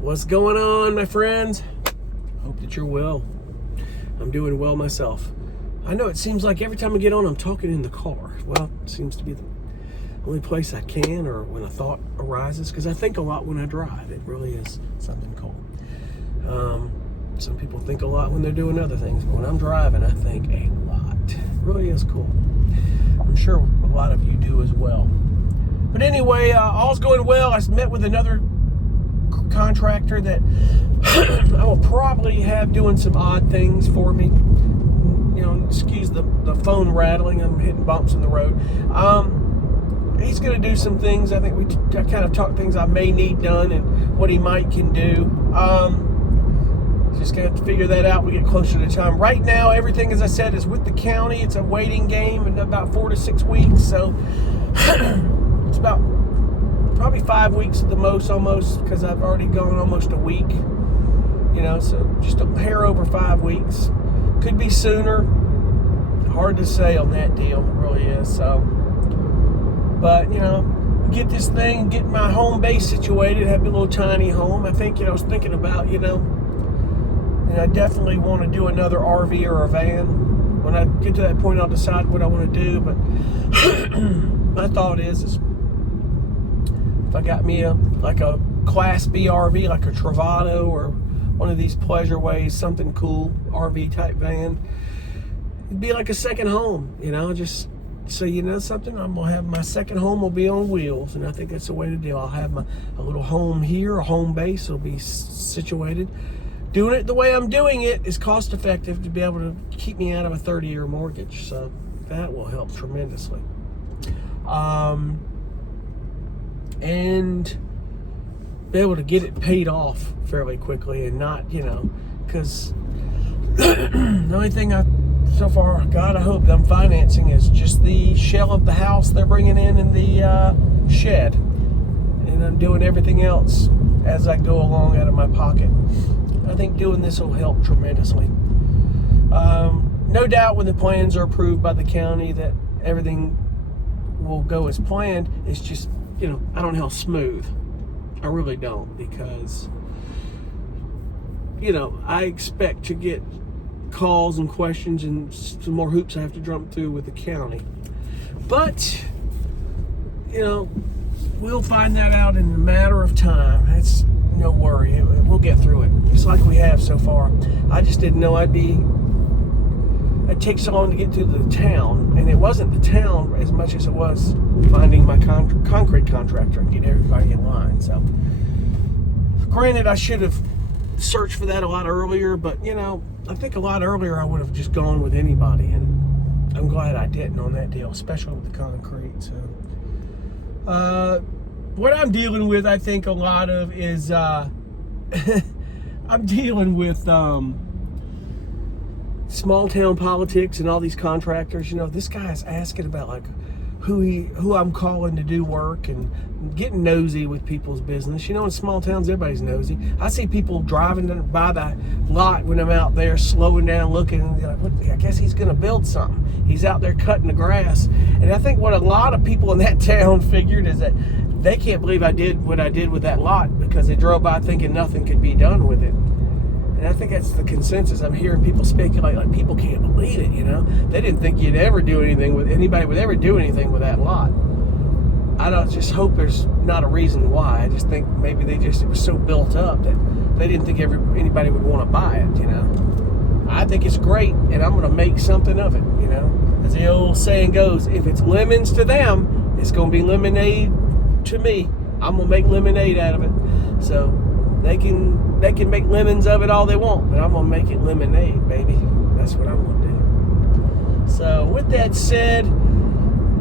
What's going on, my friends? Hope that you're well. I'm doing well myself. I know it seems like every time I get on, I'm talking in the car. Well, it seems to be the only place I can, or when a thought arises, because I think a lot when I drive. It really is something cool. Some people think a lot when they're doing other things, but when I'm driving, I think a lot. It really is cool. I'm sure a lot of you do as well. But anyway, all's going well. I met with another contractor that I will probably have doing some odd things for me. You know, excuse the phone rattling. I'm hitting bumps in the road. He's going to do some things. I think I kind of talked things I may need done and what he might can do. Just going to have to figure that out. We get closer to time. Right now, everything, as I said, is with the county. It's a waiting game in about 4 to 6 weeks. So it's about probably 5 weeks at the most, almost, because I've already gone almost a week. You know, so just a hair over 5 weeks. Could be sooner. Hard to say on that deal. It really is. So, but, you know, get this thing, get my home base situated, have a little tiny home. I think, I was thinking about, and I definitely want to do another RV or a van. When I get to that point, I'll decide what I want to do. But my thought is if I got me a Class B RV, like a Travato or one of these Pleasure Ways, something cool, RV type van, it'd be like a second home, just so something, I'm gonna have my second home will be on wheels, and I think that's the way to do. I'll have a little home here, a home base will be situated. Doing it the way I'm doing it is cost effective to be able to keep me out of a 30-year mortgage, so that will help tremendously. And be able to get it paid off fairly quickly, and not, because the only thing so far, God, I hope that I'm financing is just the shell of the house they're bringing in and the shed. And I'm doing everything else as I go along out of my pocket. I think doing this will help tremendously. No doubt when the plans are approved by the county that everything will go as planned. It's just, I don't know how smooth. I really don't, because, I expect to get calls and questions and some more hoops I have to jump through with the county. But, we'll find that out in a matter of time. It's no worry. We'll get through it. It's like we have so far. I just didn't know it'd take so long to get to the town, and it wasn't the town as much as it was finding my concrete contractor and get everybody in line. So, granted, I should have searched for that a lot earlier, but I think a lot earlier I would have just gone with anybody, and I'm glad I didn't on that deal, especially with the concrete. So, what I'm dealing with, I think a lot of is I'm dealing with small town politics and all these contractors. This guy is asking about who I'm calling to do work, and getting nosy with people's business. In small towns, everybody's nosy. I see people driving by the lot when I'm out there, slowing down, looking, and they're like, I guess he's going to build something. He's out there cutting the grass. And I think what a lot of people in that town figured is that they can't believe I did what I did with that lot, because they drove by thinking nothing could be done with it. And I think that's the consensus. I'm hearing people speculate like people can't believe it, They didn't think you'd ever do anything with anybody would ever do anything with that lot. I don't just hope there's not a reason why. I just think maybe it was so built up that they didn't think anybody would want to buy it, I think it's great, and I'm going to make something of it, As the old saying goes, if it's lemons to them, it's going to be lemonade to me. I'm going to make lemonade out of it. So they can make lemons of it all they want, but I'm going to make it lemonade, baby. That's what I'm going to do. So with that said,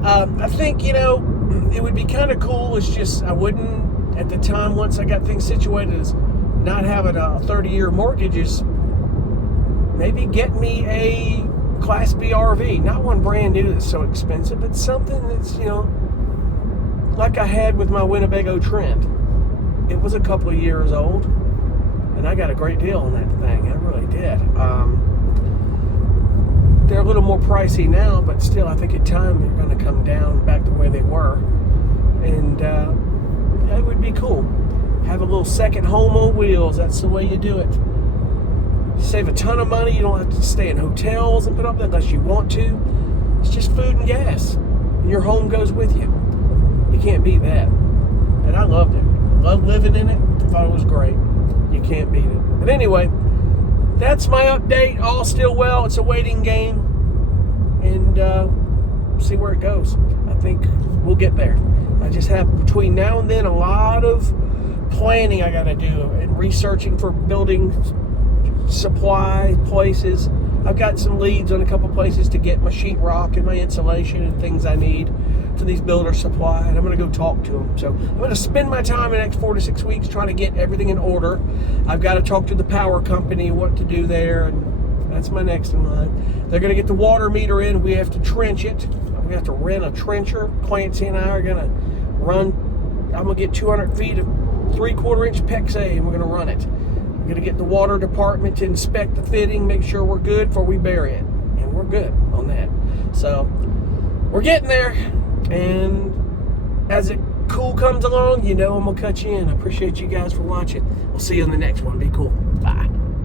I think, it would be kind of cool. It's just I wouldn't, at the time, once I got things situated, is not having a 30-year mortgage, is maybe get me a Class B RV. Not one brand new that's so expensive, but something that's, like I had with my Winnebago Trend. It was a couple of years old, and I got a great deal on that thing. I really did. They're a little more pricey now, but still, I think in time they're going to come down back to where they were, and it would be cool. have a little second home on wheels. That's the way you do it. You save a ton of money. You don't have to stay in hotels and put up that unless you want to. It's just food and gas, and your home goes with you. You can't beat that. And I loved it. Loved living in it. Thought it was great. You can't beat it. But anyway, that's my update. All still well. It's a waiting game, and see where it goes. I think we'll get there. I just have between now and then a lot of planning I got to do and researching for building supply places. I've got some leads on a couple places to get my sheetrock and my insulation and things I need for these builder supply, and I'm going to go talk to them. So I'm going to spend my time in the next 4 to 6 weeks trying to get everything in order. I've got to talk to the power company what to do there, and that's my next in line. They're going to get the water meter in. We have to trench it. We have to rent a trencher. Clancy and I are going to run. I'm going to get 200 feet of 3/4 inch PEX-A, and we're going to run it. We're going to get the water department to inspect the fitting, make sure we're good before we bury it, and we're good on that. So we're getting there, and as it cool comes along, you know I'm going to cut you in. I appreciate you guys for watching. We'll see you in the next one. Be cool. Bye.